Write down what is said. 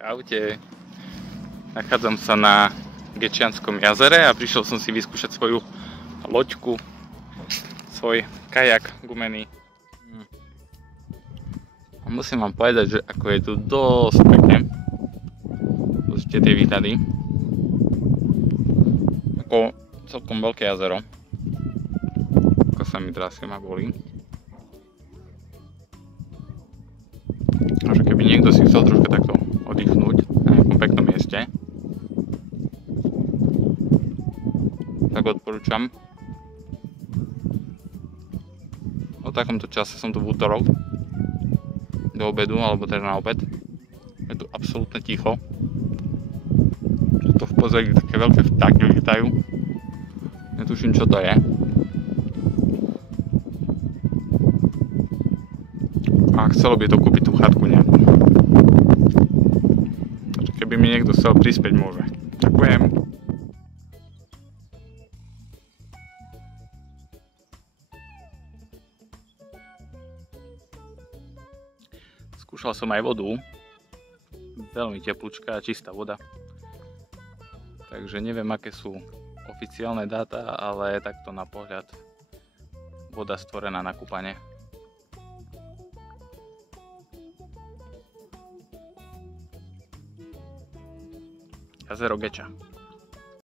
Čaute. Nachádzam sa na Gečianskom jazere a prišiel som si vyskúšať svoju loďku, svoj kajak gumený. A musím vám povedať, že ako je tu dosť pekne. Pozrite tie výhľady. Ako celkom veľké jazero. Ako sa mi trasie ma bolí. A že keby niekto si chcel troška takto oddychnúť na nejakom peknom mieste, tak odporúčam. O takomto čase som tu v útorok do obedu, alebo teda na obed. Je tu absolútne ticho. Tu v pozadí také veľké vtáky lietajú. Netuším, čo to je. A chcelo by to kúpiť tú chatku nejakú. Takže keby mi niekto chcel prispieť, môže. Ďakujem. Skúšal som aj vodu. Veľmi teplúčka a čistá voda. Takže neviem, aké sú oficiálne dáta, ale takto na pohľad voda stvorená na kúpanie. Jazero Geča.